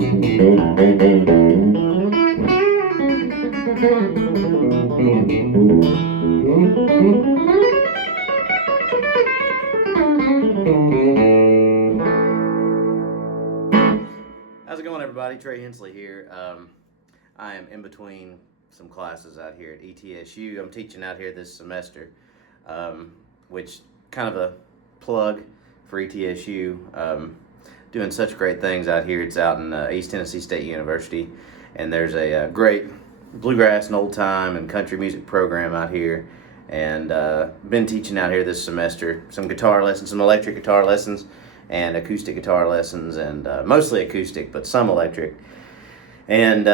How's it going, everybody? Trey Hensley here. I am in between some classes out here at ETSU. I'm teaching out here this semester, which kind of a plug for ETSU. Doing such great things out here. It's out in East Tennessee State University, and there's a great bluegrass and old time and country music program out here. And been teaching out here this semester. Some guitar lessons, some electric guitar lessons, and acoustic guitar lessons, and mostly acoustic, but some electric. And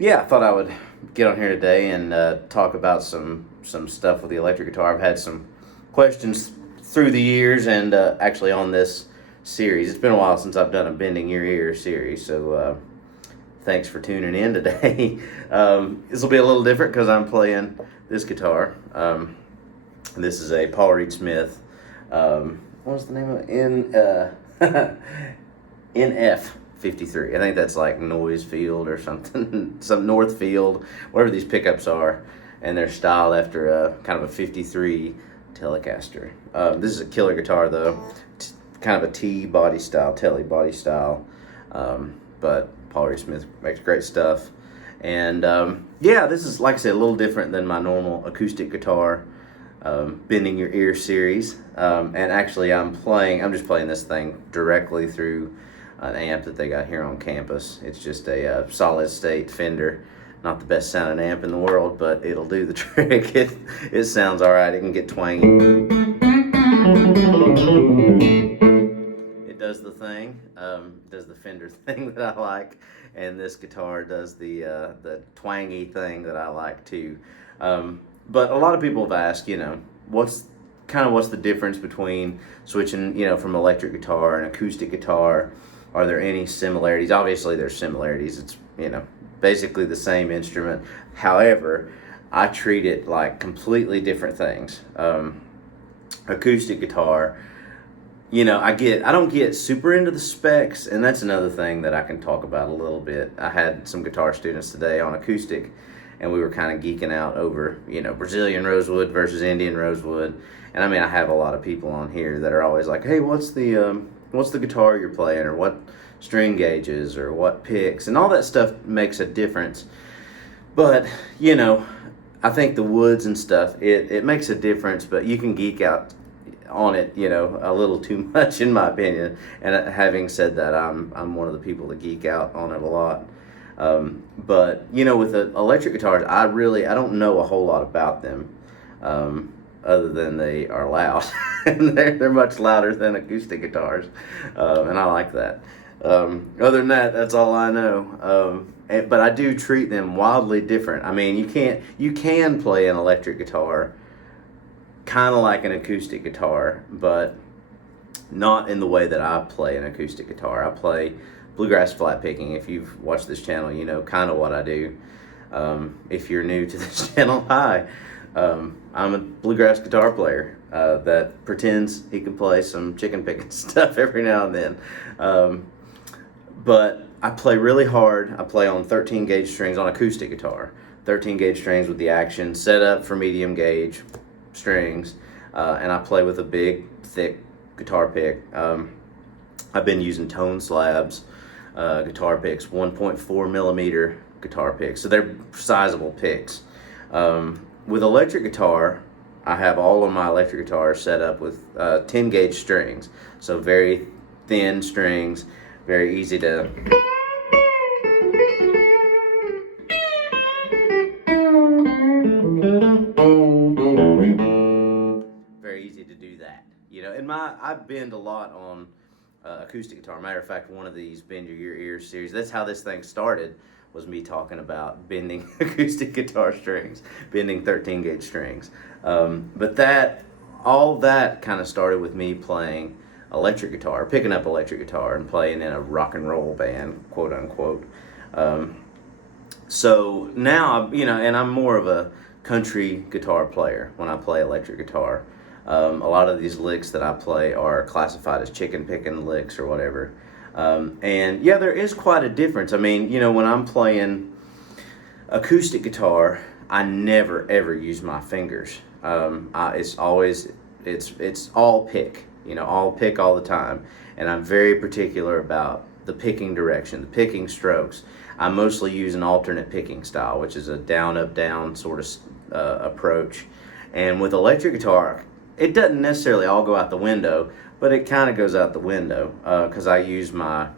yeah, I thought I would get on here today and talk about some stuff with the electric guitar. I've had some questions through the years, and actually on this series. It's been a while since I've done a Bending Your Ear series, so thanks for tuning in today. This will be a little different because I'm playing this guitar. This is a Paul Reed Smith. What's the name of it? NF53. I think that's like Noise Field or something, some Northfield, whatever these pickups are, and they're styled after a kind of a 53 Telecaster. This is a killer guitar though, kind of a T body style, Tele body style, but Paul Reed Smith makes great stuff. And yeah, this is, like I said, a little different than my normal acoustic guitar Bending Your Ear series. And actually I'm just playing this thing directly through an amp that they got here on campus. It's just a solid state Fender. Not the best sounding amp in the world, but it'll do the trick. It sounds alright. It can get twangy. It does the thing, does the Fender thing that I like, and this guitar does the twangy thing that I like too. But a lot of people have asked, what's the difference between switching, from electric guitar and acoustic guitar? Are there any similarities? Obviously there's similarities. It's, basically the same instrument. However, I treat it like completely different things. Acoustic guitar, I don't get super into the specs, and that's another thing that I can talk about a little bit. I had some guitar students today on acoustic, and we were kind of geeking out over, Brazilian rosewood versus Indian rosewood. And I mean, I have a lot of people on here that are always like, hey, what's the guitar you're playing, or what string gauges, or what picks, and all that stuff makes a difference. But, I think the woods and stuff, it makes a difference, but you can geek out on it, a little too much in my opinion. And having said that, I'm one of the people that geek out on it a lot. But with the electric guitars, I don't know a whole lot about them, other than they are loud. And they're much louder than acoustic guitars, and I like that. Other than that, that's all I know. But I do treat them wildly different. I mean, you can play an electric guitar kind of like an acoustic guitar, but not in the way that I play an acoustic guitar. I play bluegrass flat picking. If you've watched this channel, you know kind of what I do. If you're new to this channel, hi. I'm a bluegrass guitar player that pretends he can play some chicken picking stuff every now and then. But I play really hard. I play on 13 gauge strings on acoustic guitar. 13 gauge strings with the action set up for medium gauge strings. And I play with a big, thick guitar pick. I've been using tone slabs guitar picks, 1.4 millimeter guitar picks. So they're sizable picks. With electric guitar, I have all of my electric guitars set up with 10 gauge strings. So very thin strings, very easy to... Very easy to do that. And I bend a lot on acoustic guitar. Matter of fact, one of these Bend Your Ear series, that's how this thing started, was me talking about bending acoustic guitar strings, bending 13 gauge strings. But all that kind of started with me playing electric guitar, picking up electric guitar and playing in a rock and roll band, quote unquote. So now, and I'm more of a country guitar player when I play electric guitar. A lot of these licks that I play are classified as chicken picking licks or whatever. And yeah, there is quite a difference. I mean, when I'm playing acoustic guitar, I never ever use my fingers. It's always it's all pick, all pick all the time, and I'm very particular about the picking direction, the picking strokes. I mostly use an alternate picking style, which is a down up down sort of approach. And with electric guitar, it doesn't necessarily all go out the window, but it kind of goes out the window because I use my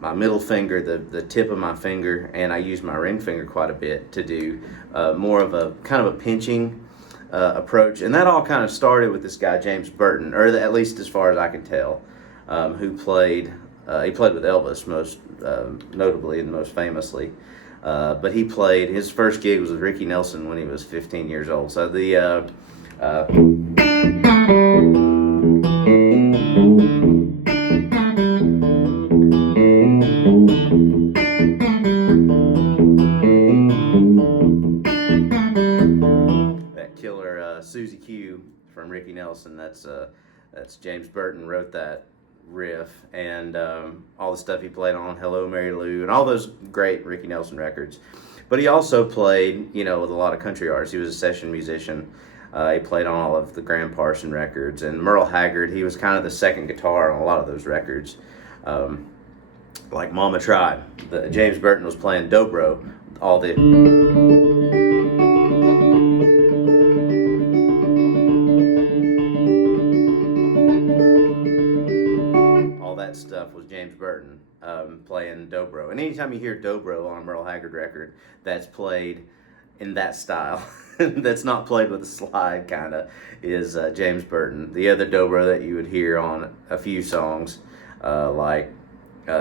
middle finger, the tip of my finger, and I use my ring finger quite a bit to do more of a kind of a pinching approach. And that all kind of started with this guy James Burton, or at least as far as I can tell, who played. He played with Elvis most notably and most famously. But he played, his first gig was with Ricky Nelson when he was 15 years old. So that killer Susie Q from Ricky Nelson, that's James Burton wrote that riff, and all the stuff he played on Hello Mary Lou and all those great Ricky Nelson records. But he also played, with a lot of country artists. He was a session musician. He played on all of the Graham Parson records, and Merle Haggard, he was kind of the second guitar on a lot of those records. Like Mama Tried, James Burton was playing dobro, all the stuff was James Burton playing dobro. And anytime you hear dobro on a Merle Haggard record, that's played in that style. That's not played with a slide, kind of, is James Burton. The other dobro that you would hear on a few songs, like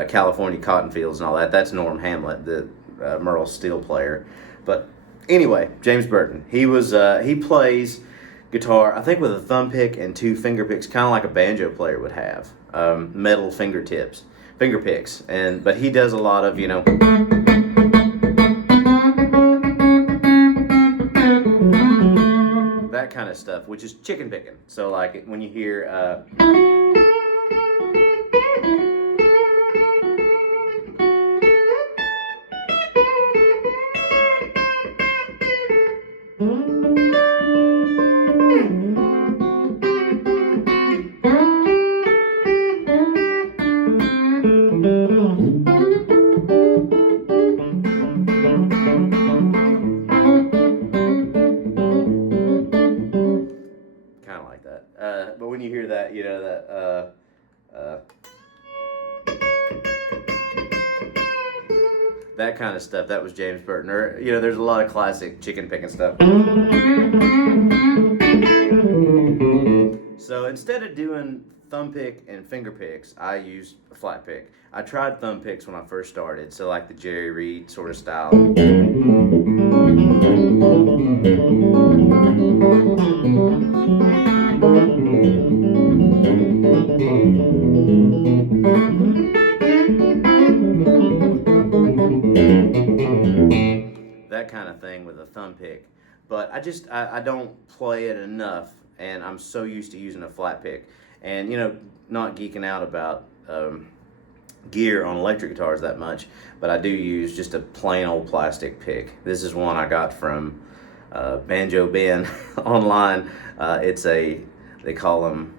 California Cotton Fields and all that, that's Norm Hamlet, the Merle's steel player. But anyway, James Burton, he plays guitar, I think, with a thumb pick and two finger picks, kind of like a banjo player would have. Metal finger picks, but he does a lot of, that kind of stuff, which is chicken picking. So like when you hear but when you hear that, that kind of stuff, that was James Burton. Or, there's a lot of classic chicken picking stuff. So instead of doing thumb pick and finger picks, I used a flat pick. I tried thumb picks when I first started, so like the Jerry Reed sort of style. That kind of thing with a thumb pick. But I don't play it enough, and I'm so used to using a flat pick. And, not geeking out about gear on electric guitars that much, but I do use just a plain old plastic pick. This is one I got from Banjo Ben online. They call them,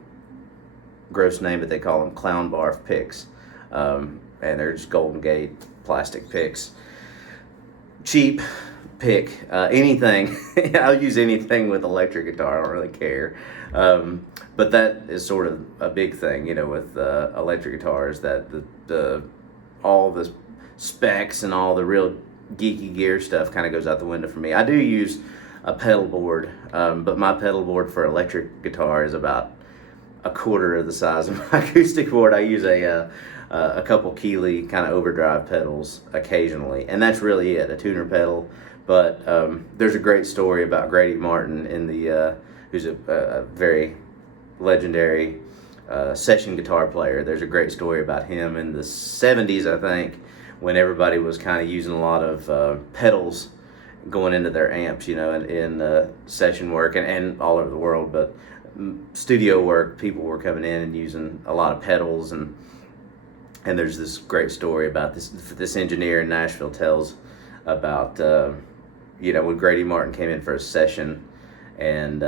gross name, but they call them clown barf picks. And they're just Golden Gate plastic picks. Cheap pick, anything. I'll use anything with electric guitar, I don't really care. But that is sort of a big thing, with electric guitars, that all the specs and all the real geeky gear stuff kind of goes out the window for me. I do use a pedal board, but my pedal board for electric guitar is about a quarter of the size of my acoustic board. I use a couple Keeley kind of overdrive pedals occasionally, and that's really it, a tuner pedal. But there's a great story about Grady Martin who's a very legendary session guitar player. There's a great story about him in the 70s, I think, when everybody was kind of using a lot of pedals going into their amps, in session work and all over the world. But studio work, people were coming in and using a lot of pedals, and And there's this great story about this engineer in Nashville tells about when Grady Martin came in for a session, and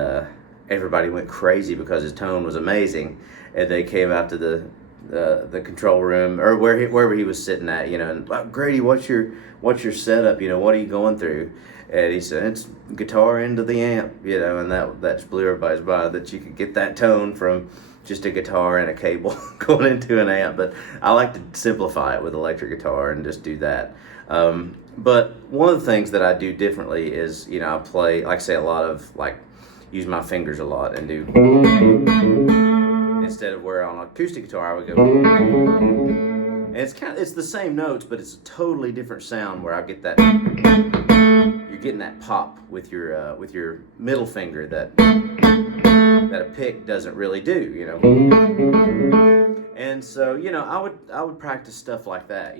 everybody went crazy because his tone was amazing, and they came out to the control room or wherever he was sitting at, and Grady, what's your setup? What are you going through? And he said, it's guitar into the amp, and that just blew everybody's mind that you could get that tone from just a guitar and a cable going into an amp. But I like to simplify it with electric guitar and just do that. But one of the things that I do differently is, I play, like I say, a lot of, use my fingers a lot and do, instead of where on an acoustic guitar I would go, and it's the same notes, but it's a totally different sound where I get that, you're getting that pop with your middle finger that a pick doesn't really do, And so, I would practice stuff like that,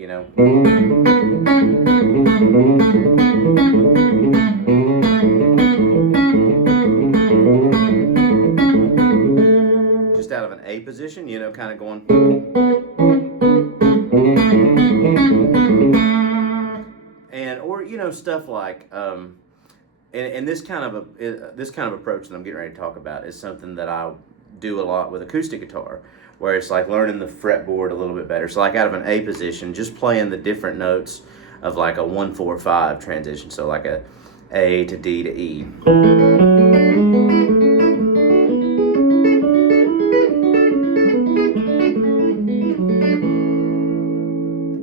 Just out of an A position, kind of going. And or stuff like and this kind of approach that I'm getting ready to talk about is something that I do a lot with acoustic guitar, where it's like learning the fretboard a little bit better. So like out of an A position, just playing the different notes of like a 1-4-5 transition. So like a A to D to E.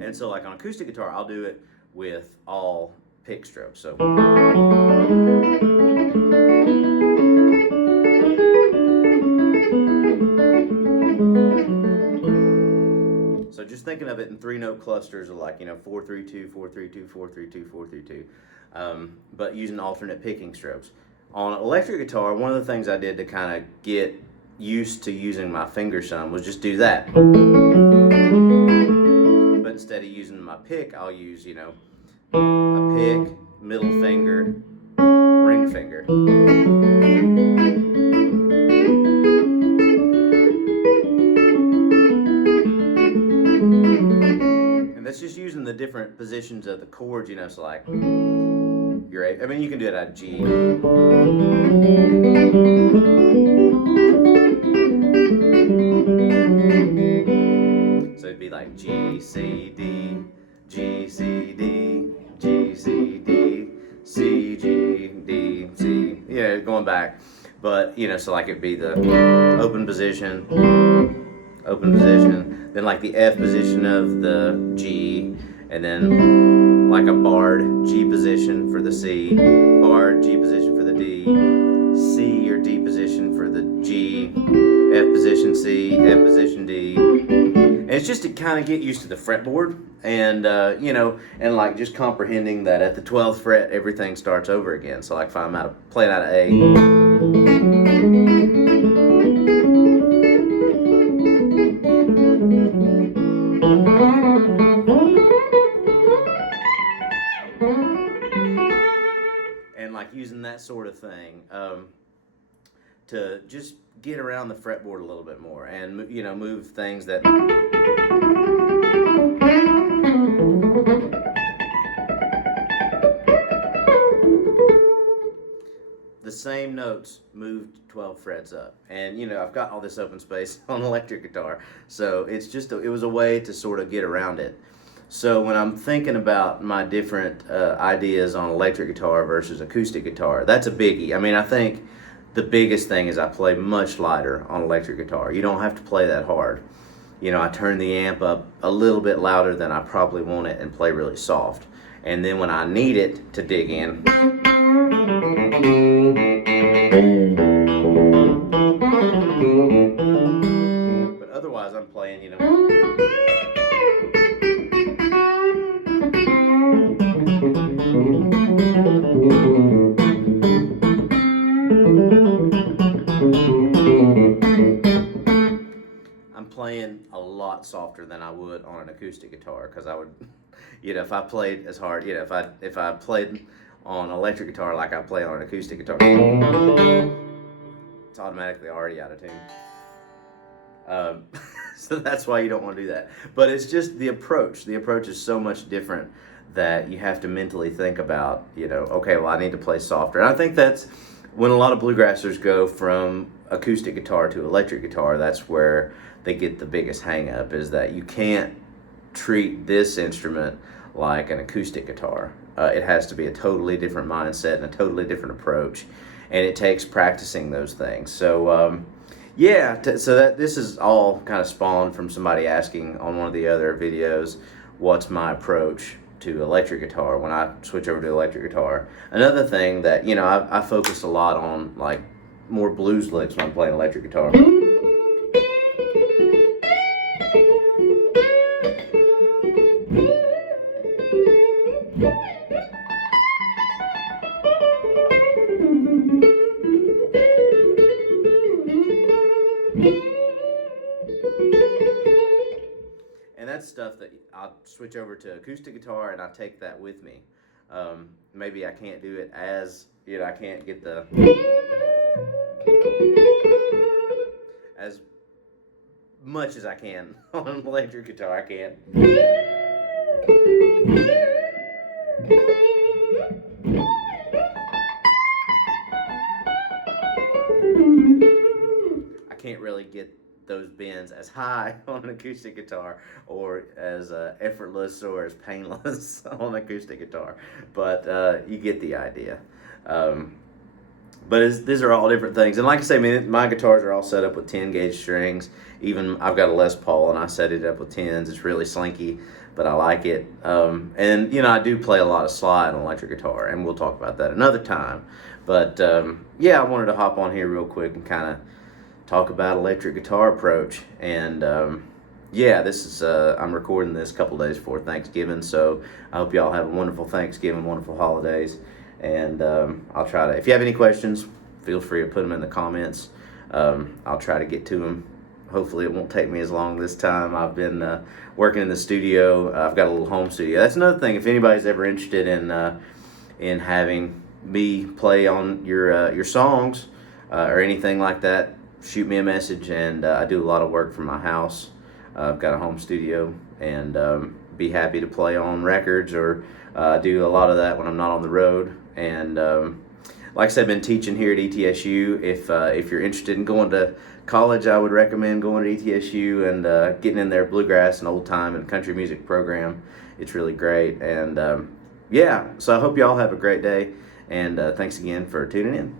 And so like on acoustic guitar, I'll do it with all pick strokes. So just thinking of it in 3-note clusters of 4-3-2, 4-3-2, 4-3-2, 4-3-2, but using alternate picking strokes. On electric guitar, one of the things I did to kind of get used to using my fingers some was just do that. But instead of using my pick, I'll use, a pick, middle finger, ring finger. And that's just using the different positions of the chords, so like you're A. I mean, you can do it at G. So it'd be like G, C, D, G, C, D, G, C, D, C, G, D, C, going back. But, so like it'd be the open position, then like the F position of the G, and then like a barred G position for the C, barred G position for the D, C or D position for the G, F position C, F position D. And it's just to kind of get used to the fretboard, and and like just comprehending that at the 12th fret everything starts over again. So like if I'm playing out of A, and like using that sort of thing to just get around the fretboard a little bit more, and move things that the same notes moved 12 frets up. And I've got all this open space on electric guitar, so it's just it was a way to sort of get around it. So when I'm thinking about my different ideas on electric guitar versus acoustic guitar, that's a biggie. I mean, I think the biggest thing is I play much lighter on electric guitar. You don't have to play that hard. I turn the amp up a little bit louder than I probably want it and play really soft. And then when I need it to dig in, but otherwise I'm playing, I'm playing a lot softer than I would on an acoustic guitar, because I would, if I played as hard, if I played on electric guitar like I play on an acoustic guitar, it's automatically already out of tune. So that's why you don't want to do that. But it's just the approach. The approach is so much different that you have to mentally think about, okay, well, I need to play softer. And I think that's when a lot of bluegrassers go from acoustic guitar to electric guitar. That's where they get the biggest hang up, is that you can't treat this instrument like an acoustic guitar. It has to be a totally different mindset and a totally different approach, and it takes practicing those things. So so that this is all kind of spawned from somebody asking on one of the other videos, what's my approach to electric guitar when I switch over to electric guitar. Another thing that I focus a lot on, like, more blues licks when I'm playing electric guitar. And that's stuff that I'll switch over to acoustic guitar and I take that with me. Maybe I can't do it as, I can't get the as much as I can on an electric guitar. I can. I can't really get those bends as high on an acoustic guitar, or as effortless or as painless on acoustic guitar, but you get the idea. But these are all different things, and like I say, my guitars are all set up with 10 gauge strings. Even I've got a Les Paul and I set it up with 10s. It's really slinky, but I like it. And I do play a lot of slide on electric guitar, and we'll talk about that another time. But I wanted to hop on here real quick and kind of talk about electric guitar approach. And this is I'm recording this a couple days before Thanksgiving, so I hope y'all have a wonderful Thanksgiving, wonderful holidays. And I'll try to, if you have any questions, feel free to put them in the comments. I'll try to get to them. Hopefully it won't take me as long this time. I've been working in the studio. I've got a little home studio. That's another thing. If anybody's ever interested in having me play on your songs or anything like that, shoot me a message. And I do a lot of work from my house. I've got a home studio, and be happy to play on records, or do a lot of that when I'm not on the road. And like I said, I've been teaching here at ETSU. If you're interested in going to college, I would recommend going to ETSU and getting in their bluegrass and old time and country music program. It's really great. And so I hope y'all have a great day, and thanks again for tuning in.